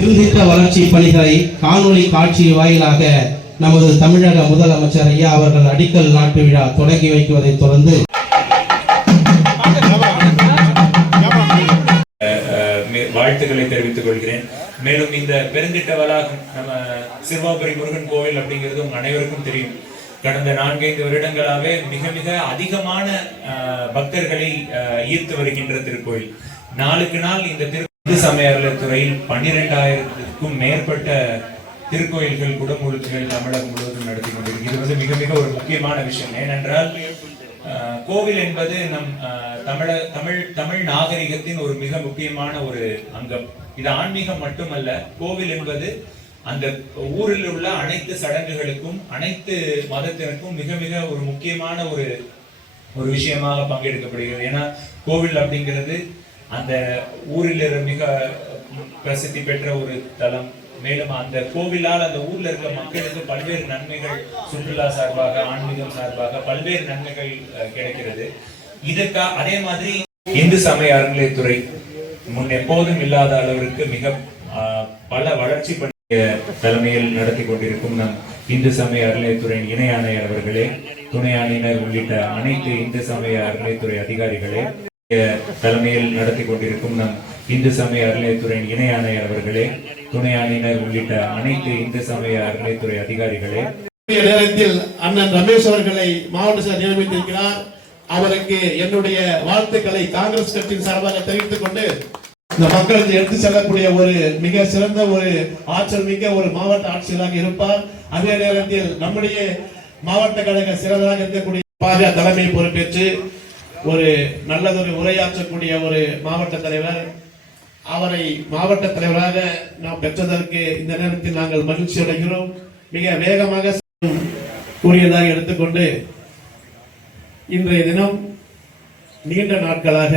பெருந்திட்ட வளர்ச்சி பணிகளை காணொலி காட்சி வாயிலாக நமது தமிழக முதலமைச்சர் ஐயா அவர்கள் அடிக்கல் நாட்டு விழா தொடங்கி வைக்குவதை தொடர்ந்து வாழ்த்துக்களை தெரிவித்துக் கொள்கிறேன். மேலும் இந்த பெருந்திட்ட வளாகம் நம்ம சிறுவாபுரி முருகன் கோவில் அப்படிங்கிறது உங்க அனைவருக்கும் தெரியும். கடந்த 4-5 வருடங்களாவே மிக மிக அதிகமான பக்தர்களை ஈர்த்து வருகின்ற திருக்கோயில். நாளுக்கு நாள் இந்த இந்து சமய அறநிலையத்துறையில் 12,000க்கும் மேற்பட்ட திருக்கோயில்கள் குடமுழுக்குகள் தமிழகம் முழுவதும் நடத்தி கொண்டிருக்கு. இது மிக மிக ஒரு முக்கியமான விஷயம். ஏனென்றால் கோவில் என்பது நம் தமிழ் நாகரிகத்தின் ஒரு மிக முக்கியமான ஒரு அங்கம். இது ஆன்மீகம் மட்டுமல்ல, கோவில் என்பது அந்த ஊரில் உள்ள அனைத்து சடங்குகளுக்கும் அனைத்து மதத்தினருக்கும் மிக மிக ஒரு முக்கியமான ஒரு விஷயமாக பங்கெடுக்கப்படுகிறது. ஏன்னா கோவில் அப்படிங்கிறது அந்த ஊரில் மிக பிரசித்தி பெற்ற ஒரு தலம். மேலும் அந்த கோவிலால் அந்த ஊர்ல இருக்க மக்களுக்கு பல்வேறு நன்மைகள், சுற்றுலா சார்பாக ஆன்மீகம் சார்பாக பல்வேறு நன்மைகள் கிடைக்கிறது. அதே மாதிரி இந்து சமய அறநிலையத்துறை முன் எப்போதும் இல்லாத அளவிற்கு மிக பல வளர்ச்சி தலைமையில் நடத்தி கொண்டிருக்கும் நம் இந்து சமய அறநிலையத்துறையின் இணை ஆணையர் அவர்களே, துணை ஆணையர் உள்ளிட்ட அனைத்து இந்து சமய அறநிலையத்துறை அதிகாரிகளே, தலைமையில் நடத்தி கொண்டிருக்கும் நம் இந்து சமய அறநிலையத்துறையின் இணை ஆணையர் அவர்களே, துணை ஆணையர் உள்ளிட்ட அனைத்து இந்து சமய அறநிலையத்துறை அதிகாரிகளே, நேரத்தில் அண்ணன் ரமேஷ் அவர்களை மாவட்ட செயலர் நியமித்திருக்கிறார். அவருக்கு என்னுடைய வாழ்த்துக்களை காங்கிரஸ் கட்சியின் சார்பாக தெரிவித்துக் கொண்டு, இந்த மக்களுக்கு எடுத்து செல்லக்கூடிய ஒரு மிக சிறந்த ஒரு ஆற்றல் மிக்க ஒரு மாவட்ட ஆட்சியராக இருப்பார். அதே நேரத்தில் நம்முடைய மாவட்ட கழக செயலராக இருக்கக்கூடிய பாஜக தலைமை பொறுப்பேற்று ஒரு நல்லதொரு உரையாற்றக்கூடிய ஒரு மாவட்ட தலைவர், அவரை மாவட்ட தலைவராக நாம் பெற்றதற்கு இந்த நேரத்தில் நாங்கள் மகிழ்ச்சி அடைகிறோம். மிக வேகமாக கூறியதாக எடுத்துக்கொண்டு இன்றைய தினம் நீண்ட நாட்களாக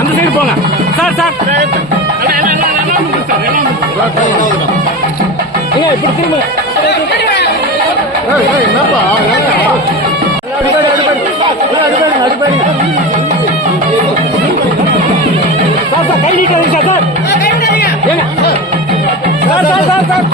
அந்த சைடு போங்க சார். சார் இப்படி திரும்ப என்னப்பா சார் கை நீட்டாதீங்க sir. Sir sir sir sir